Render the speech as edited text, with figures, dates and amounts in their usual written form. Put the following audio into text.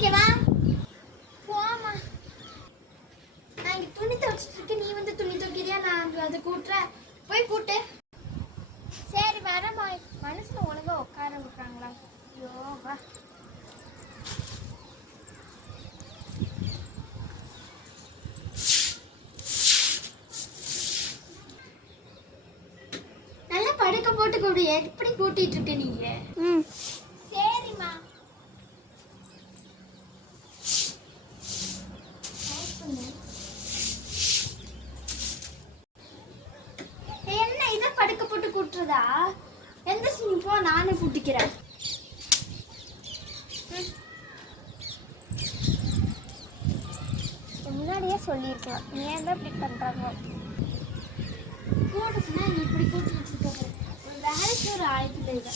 இங்க வா. போமா. நான் இங்க துணி துவைச்சிட்டு இருக்கேன். நீ வந்து துணி துவைக்கிறியா? நான் அதை கூட்டுறேன். போய் கூட்டு. சரி வரமா. மனசுல ஒழுங்கா உட்கார விடுறாங்களா? ஐயோ வா. நல்லா படுக்க போட்டு கூடு. எப்படி கூட்டிட்டு இருக்க நீங்க? சரிம்மா. என்ன இதை படுக்க போட்டு கூட்டுறதா? எந்த நீ போ, நானே கூட்டிக்கிறேன். முன்னாடியே சொல்லியிருக்கலாம். நீ ஏன் தான் இப்படி பண்றாங்க? கூட்டு சொன்னா நீ இப்படி கூட்டு வச்சிருக்க. ஒரு வேலைக்கு ஒரு ஆயத்துல இதை